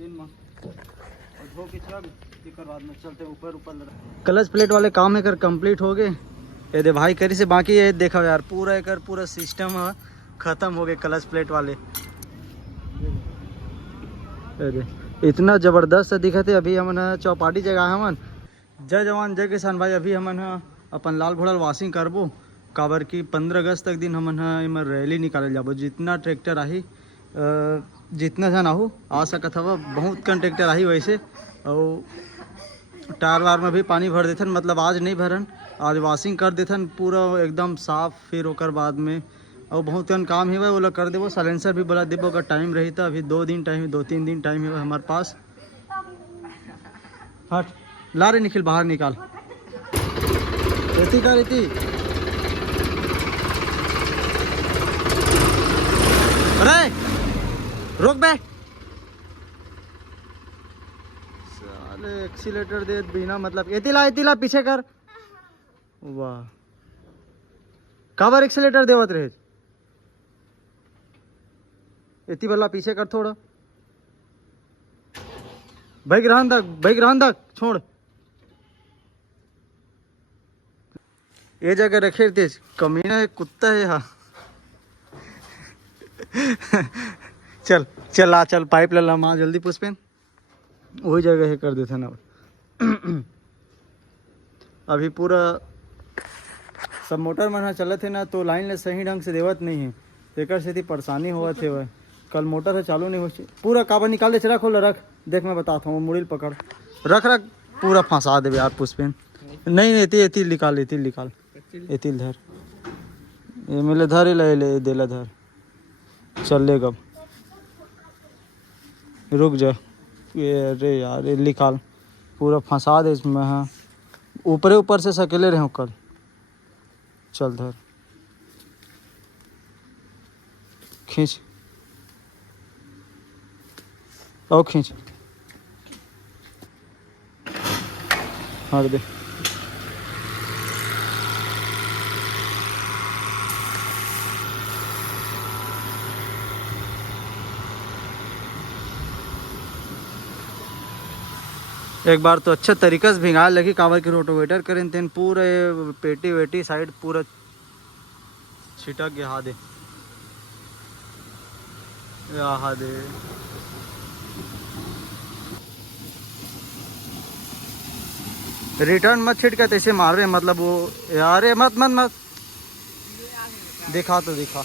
3 माह और धो के चल फिर बाद में चलते ऊपर ऊपर। क्लच प्लेट वाले काम एक कंप्लीट हो गए। ये दे भाई करी से बाकी ये देखा यार पूरा एक पूरा सिस्टम ख़त्म हो गए क्लच प्लेट वाले। ये दे इतना ज़बरदस्त दिखे थे। अभी हमन चौपाटी जगह हमन जय जवान जय किसान भाई। अभी हमन अपन लाल घोड़ल वाशिंग करबो काबर की 15 अगस्त तक दिन हमन एम रैली निकाल जाबो। जितना ट्रैक्टर आही जितना जन आहू आ सकत हवा। बहुत कन ट्रैक्टर आही वैसे और टायर वार में भी पानी भर देथन। मतलब आज नहीं भरन, आज वॉशिंग कर देथन पूरा एकदम साफ। फिर ओकर बाद में और बहुत कन काम है वो लोग कर देवो। साइलेंसर भी बोला देवो अगर टाइम रही तो। अभी 2 दिन टाइम है, 2-3 दिन टाइम है हमारे पास। हट ला रे निखिल बाहर निकाल। रेती का रेती अरे रोक बे। साले एक्सीलेटर दे बिना मतलब एतिला पीछे कर। वाह काबर एक्सीलेटर देवत रहे। एती वाला पीछे कर थोड़ा। बाइक रहन तक छोड़। ये जगह रखे तेज कमीना है कुत्ता है यहाँ। चल चल आ चल पाइप ले ला माँ जल्दी पुष्पेन। वही जगह है कर देते ना। अभी पूरा सब मोटर मन चलत है ना तो लाइन ले सही ढंग से देवत नहीं है। तेकर से परेशानी होवत है। वह कल मोटर है चालू नहीं हो पूरा काबर निकाल दे। चला खोल रख देख मैं बताता हूँ। मुड़िल पकड़ रख पूरा फंसा देवे यार पुष्पेन। नहीं एती निकाल एती धर ये मिले धर ले देला धर चल ले गब रुक जा। ये अरे यार ये निकाल पूरा फंसा दे इसमें। हाँ ऊपर से सकेले रहे कल चल धर खींच और खींच हट दे। एक बार तो अच्छा तरीका से भिंगा लगी काबर की रोटोवेटर करें तेन पूरे पेटी वेटी साइड पूरा छिटक गया। हा दे रिटर्न मत छिटका तैसे मारे मतलब वो यार मत दिखा तो दिखा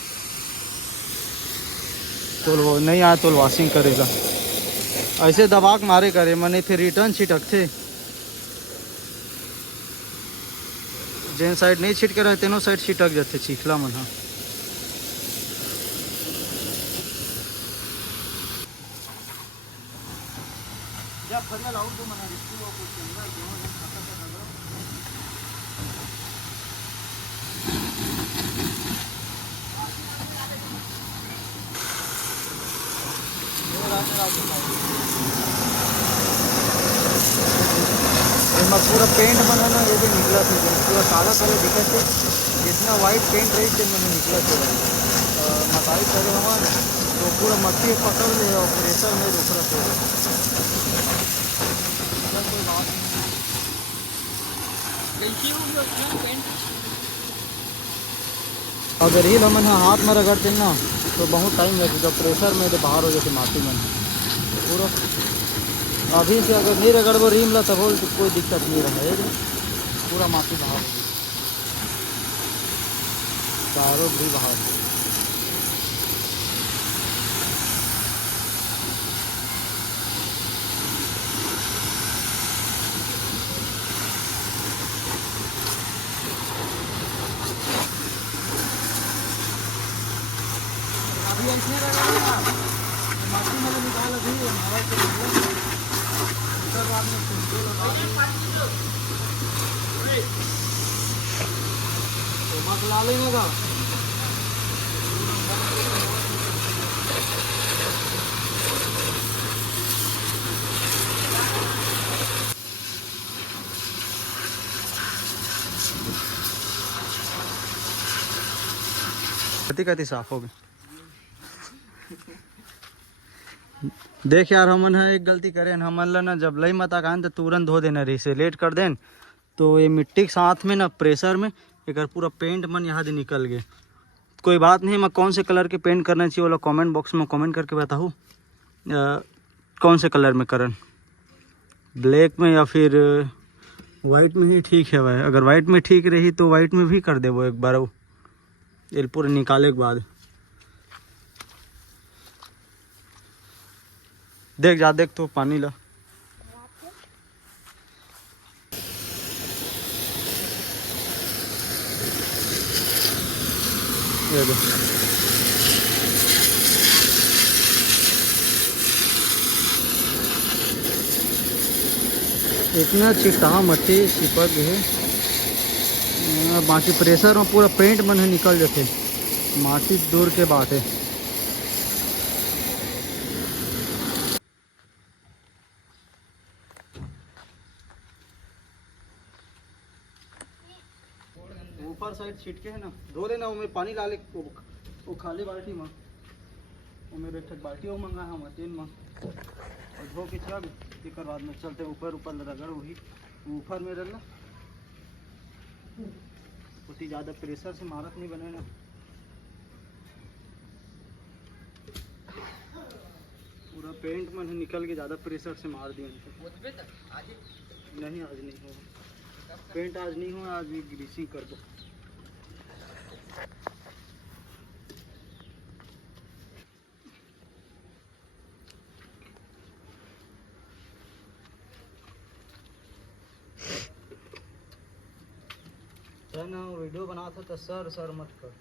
तो वो नहीं आया तो वॉशिंग करेगा। ऐसे दबाक मारे करे मने फिर रिटर्न छिटक थे। जेन साइड नहीं छिटके रहे तेनों साइड छिटक जाते चिखला मन। हाँ पूरा पेंट बना ना ये भी निकला थे पूरा काला दिखा थे। जितना वाइट पेंट रही थे मैंने निकला थे मताई करे हुआ ना तो पूरा मट्टी पकड़ ले और प्रेशर में दूसरा अगर ही हमन हाथ में रगड़ते ना तो बहुत टाइम लगेगा। प्रेशर में तो बाहर हो जाते माटी में पूरा। अभी से अगर नहीं रगड़बो रीम ला तब तो कोई दिक्कत नहीं रहा। पूरा माटी बाहर हो चारों भी बाहर। अभी ऐसे रगड़ना माटी में निकाल अभी हवा से तो मसला लेने का कती साफ हो गई। देख यार हमन है एक गलती करें हमन ला ना जब लई मता कान तो तुरंत धो देना रही से लेट कर देन तो ये मिट्टी के साथ में ना प्रेशर में एक पूरा पेंट मन यहाँ से निकल गए। कोई बात नहीं, मैं कौन से कलर के पेंट करना चाहिए वाला कमेंट बॉक्स में कमेंट करके बताऊँ कौन से कलर में करन, ब्लैक में या फिर वाइट में ही ठीक है भाई। अगर वाइट में ठीक रही तो वाइट में भी कर दे वो एक बार, वो ये पूरे निकाले के बाद देख जा देख तो पानी ला ये दो। इतना चिकटा मट्टी चिपक है, बाकी प्रेशर में पूरा पेंट मन निकल जाते, माटी दूर के बात है। ऊपर साइड छिटके है ना धो लेना, वो पानी डाले वो खाली बाल्टी में वो मेरे एक बाल्टी वो मंगा है तीन में और धो के चल एक बाद में चलते ऊपर ऊपर रगड़ वही ऊपर में रहना उतनी ज़्यादा प्रेशर से मारत नहीं बने ना। पूरा पेंट में निकल के ज़्यादा प्रेशर से मार दिया नहीं, आज नहीं हुआ पेंट, आज नहीं हुआ, आज भी ग्रीसिंग कर दो। ना वीडियो बना था तो सर मत कर।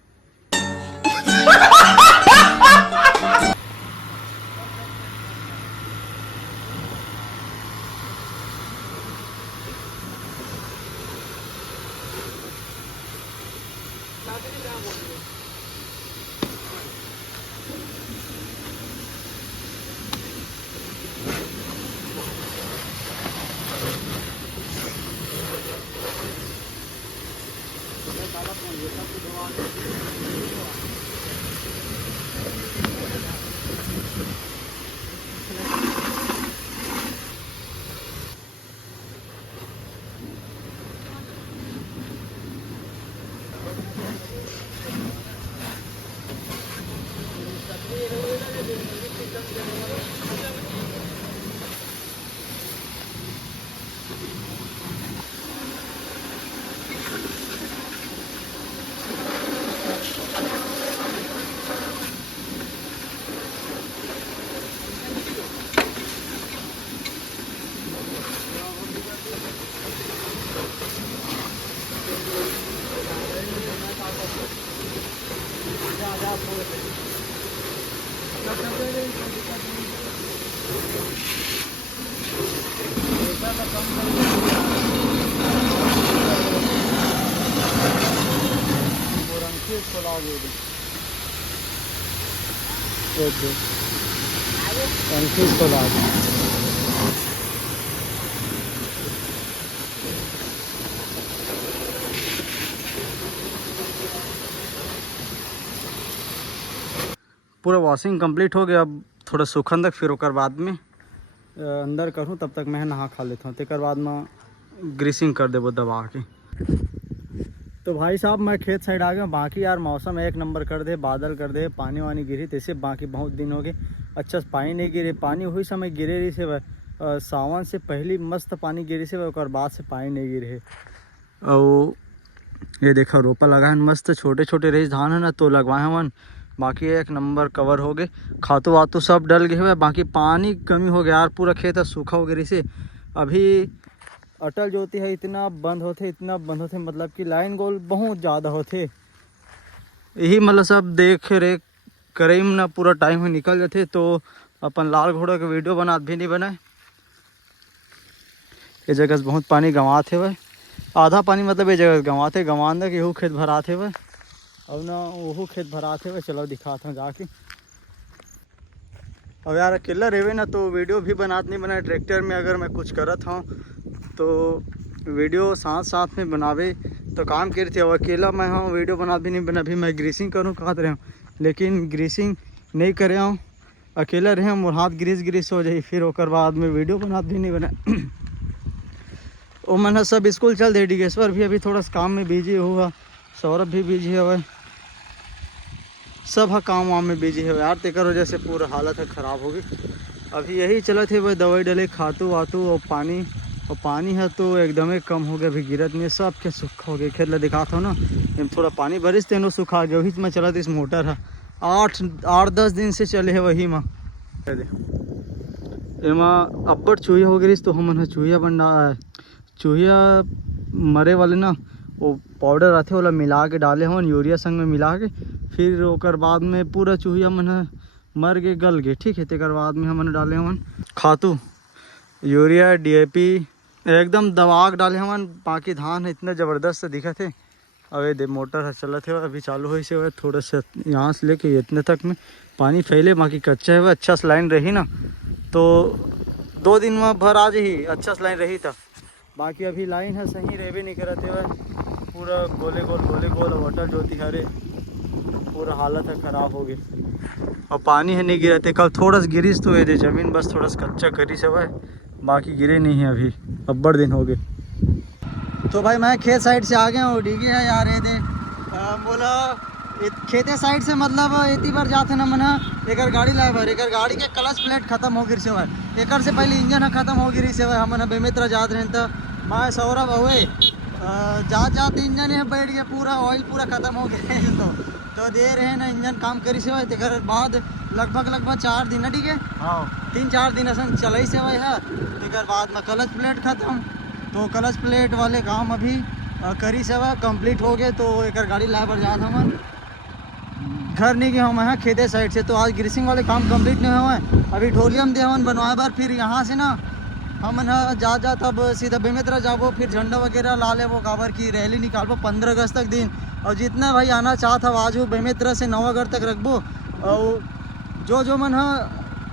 पूरा वॉशिंग कंप्लीट हो गया, अब थोड़ा सूखन तक फिर ओकर बाद में अंदर करूँ, तब तक मैं नहा खा लेता हूँ, तेकर बाद में ग्रीसिंग कर देबो दबा के। तो भाई साहब मैं खेत साइड आ गया, बाकी यार मौसम एक नंबर कर दे, बादल कर दे, पानी वानी गिरी तैसे, बाकी बहुत दिन हो गए अच्छा से पानी नहीं गिरे। पानी वही समय गिरे रही से सावन से पहली मस्त पानी गिरी से और बाद से पानी नहीं गिरे। और ये देखा रोपा लगा है मस्त, छोटे छोटे रही धान है ना तो लगवाए मन, बाकी एक नंबर कवर हो गए, खातू वातू सब डल गए हुए, बाकी पानी कमी हो गया यार, पूरा खेत सूखा हो गया से। अभी अटल ज्योति है इतना बंद होते मतलब कि लाइन गोल बहुत ज़्यादा होते, यही मतलब सब देख रेख करे ना पूरा टाइम में निकल जाते। तो अपन लाल घोड़ा के वीडियो बना भी नहीं बनाए, ये जगह से बहुत पानी गंवाते हुए, आधा पानी मतलब ये जगह गंवाते गंवाना कि यहू खेत भराते हुए और ना वहू खेत भराते हुए। चलो दिखाता हूँ जाके। अब यार अकेला रहे ना तो वीडियो भी बनाते नहीं बनाए, ट्रैक्टर में अगर मैं कुछ करत हूँ तो वीडियो साथ साथ में बनावे तो काम करते। अब अकेला मैं हूँ वीडियो बना भी नहीं बना, भी मैं ग्रीसिंग करूँ कहा रहे हूँ, लेकिन ग्रीसिंग नहीं करे हूँ अकेला रहे हम और हाथ गिरिस हो जाई, फिर ओकर बाद में वीडियो बनात भी नहीं बना। ओ मन सब स्कूल चल दे, डिगेश्वर भी अभी थोड़ा काम में बिजी हुआ, सौरभ भी बिजी है, सब काम वाम में बिजी है यार। तेकर वजह से पूरा हालत है ख़राब हो गई। अभी यही चलत है वह दवाई डले खातू वातू और पानी है तो एकदम ही कम हो गया। अभी गिरत में सब के सूखा हो गया। खेत ला दिखाता हूँ ना, थोड़ा पानी बारिश तेनो सूखा गया, वही में चलत इस मोटर है 8-10 दिन से चले है वही में। एमा अब्बड़ चूहिया हो गई तो हम चूहिया मरे वाले ना वो पाउडर आते वाला मिला के डाले हो, यूरिया संग में मिला के, फिर ओकर बाद में पूरा चूहिया मन मर गए गल गए। ठीक है, तेकर बाद में हमन डाले हमन खातू यूरिया DAP एकदम दवाग डाले हमन। बाकी धान इतना ज़बरदस्त दिखा थे। अब ये मोटर है चलत है अभी चालू हो से, थोड़ा सा यहाँ से लेके इतने तक में पानी फैले, बाकी कच्चा है वह अच्छा से लाइन रही ना तो 2 दिन में भर आ जाही, अच्छा से लाइन रही था। बाकी अभी लाइन है सही रह भी नहीं करते हुए, पूरा गोले गोल वोटर ज्योति हरे तो पूरा हालत है ख़राब हो गई। और पानी है नहीं गिरते, कल थोड़ा सा गिरिस तो है ज़मीन, बस थोड़ा सा कच्चा करी सब है, बाकी गिरे नहीं है अभी, अब्बड़ दिन हो गए। तो भाई मैं खेत साइड से आ गया हूँ, डिगी है यार ये दे बोला खेते साइड से मतलब इतनी बार जाते ना मना एक गाड़ी लाए भर, एक गाड़ी के क्लच प्लेट खत्म हो गई से भाई, एक से पहले इंजन है खत्म हो गई से भाई। हम बेमित्र जात रहे तो मैं सौरभ हुए जात इंजन है बैठ गया, पूरा ऑयल पूरा खत्म हो गया तो दे रहे ना इंजन काम करी से भाई। तेकर बाद लगभग 4 दिन ठीक है, हाँ 3-4 दिन असन चलाई से भाई है। तेकर बाद में क्लच प्लेट खत्म, तो क्लच प्लेट वाले काम अभी करी से भाई कंप्लीट हो गए। तो एक गाड़ी लाए पर जात हम घर नहीं गए हम हैं खेते साइड से, तो आज ग्रीसिंग वाले काम कंप्लीट नहीं हुए। अभी ढोलियम दे हम बनवाए बार, फिर यहाँ से ना हम जा तब सीधा बेमित्र जाबो, फिर झंडा वगैरह ला ले वो काबर की रैली निकालबो 15 अगस्त तक दिन। और जितना भाई आना चाहता आज वो बेमित्र से नवागढ़ तक रखबो। और जो मन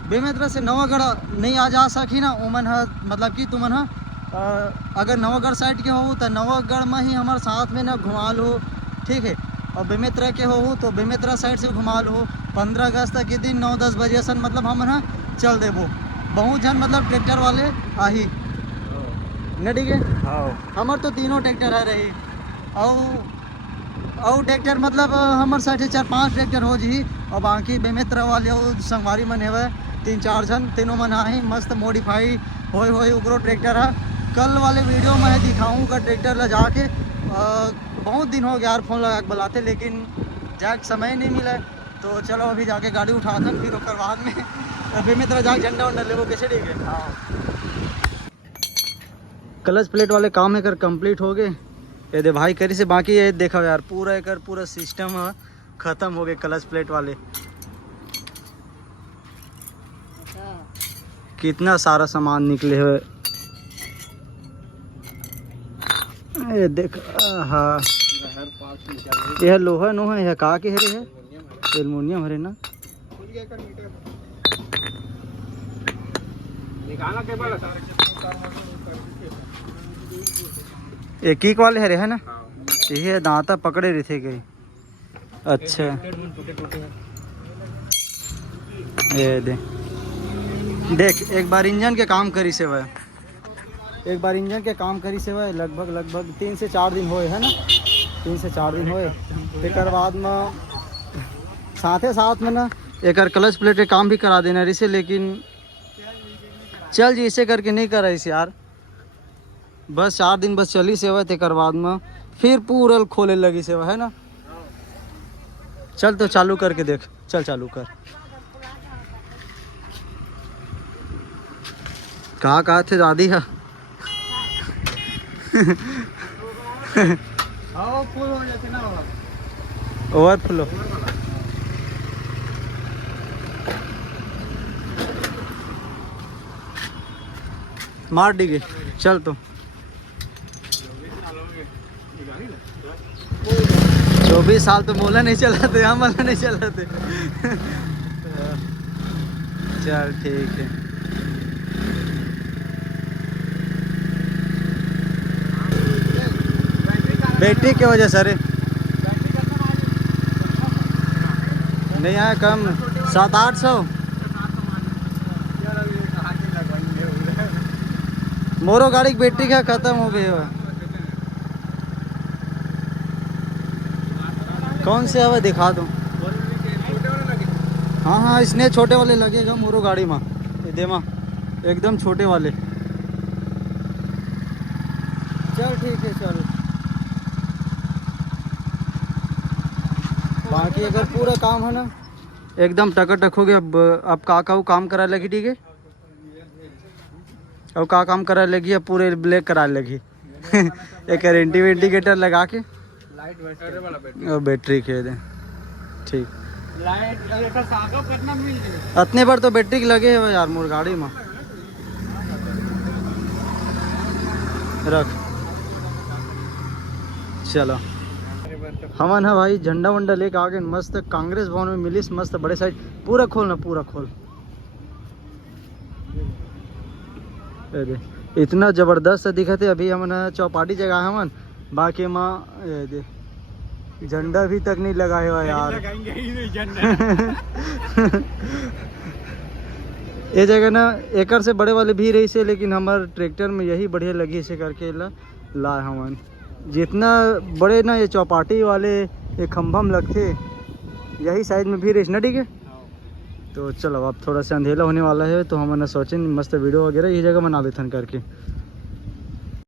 बेमित्र से नवागढ़ नहीं आ जा सकी ना वो मन मतलब कि तुमन अगर नवागढ़ साइड के हो तो नवागढ़ में ही हमारे साथ में ना घुमा लो, ठीक है। और बेमित्र के हो तो बेमित्र साइड से घुमा लो। 15 अगस्त के दिन 9-10 बजे सन मतलब हम ना चल देबो। बहुत जन मतलब ट्रैक्टर वाले आही न, ठीक है। हमार तो तीनों ट्रैक्टर आ रही और ट्रैक्टर मतलब हमारे साइड से 4-5 ट्रैक्टर हो जी। और बाकी बेमित्र वाले संगवारी मन है 3-4 जन, तीनों मन आही मस्त मॉडिफाई होए उकरो ट्रैक्टर है। कल वाले वीडियो में दिखाऊंगा ट्रैक्टर ला जाके। बहुत दिन हो गया यार फ़ोन लगा के बुलाते, लेकिन जाके समय नहीं मिला। तो चलो अभी जाके गाड़ी उठाते फिर उसके बाद में बेमित्र जाके झंडा वंडा ले वो कैसे ठीक है। हाँ क्लच प्लेट वाले काम है कर कंप्लीट हो गए ये दे भाई करी से। बाकी ये देखा यार पूरा सिस्टम ख़त्म हो गए क्लच प्लेट वाले। कितना सारा सामान निकले हुए ये देख। हाँ यह लोहा नो है, यह का के हरे है, एल्युमिनियम हरे ना। एक ही वाले हरे है ना, ये दांता पकड़े रहे थे गए। अच्छा ये देख एक बार इंजन के काम करी से वह लगभग 3 से 4 दिन होए है ना, 3 से 4 दिन होए। एक बाद में साथ में ना एक क्लच प्लेट के काम भी करा देना इसे, लेकिन चल जी इसे करके नहीं करा इसे यार। बस 4 दिन बस चली सेवा, एक बाद में फिर पूरा खोले लगी सेवा है ना। चल तो चालू करके देख, चल चालू कर। कहा थे दादी है फुल हो जाते ना ओवरफ्लो। मार दी गई चल तो 24 साल तो मोला नहीं चलाते, हम वाला नहीं चलाते। चल ठीक है। बैटरी की वजह सर नहीं आया कम 700-800 मोरो गाड़ी की बैटरी क्या खत्म हो गई है। कौन से हवा दिखा दूँ? हाँ हाँ इसने छोटे वाले लगेगा मोरो गाड़ी में, ये दे माँ एकदम छोटे वाले। चल ठीक है चल। बाकी अगर पूरा काम है ना एकदम टकाटक हो गया। अब का वो काम करा लगी, ठीक है। अब का काम करा लगी, अब पूरे ब्लैक करा लगी। एक इंडिकेटर लगा के और बैटरी के दे ठीक। अतने बार तो बैटरी के लगे है यार मोर गाड़ी में। रख चलो हमन है भाई झंडा वंडा लेके आ गए मस्त। कांग्रेस भवन में मिलिस मस्त बड़े साइड। पूरा खोल ना पूरा खोल। अरे इतना जबरदस्त दिखा थे। अभी हमन चौपाटी जगह हमन बाकी माँ दे झंडा भी तक नहीं लगाए हुआ यार। ये जगह ना एकर से बड़े वाले भी रही से, लेकिन हमारे ट्रैक्टर में यही बढ़िया लगी से करके ला हमन। जितना बड़े ना ये चौपाटी वाले ये खम्भम लगते यही साइड में भी रही ना, ठीक है। तो चलो अब थोड़ा सा अंधेरा होने वाला है तो हमने सोचे मस्त वीडियो वगैरह ये जगह बना लेते करके।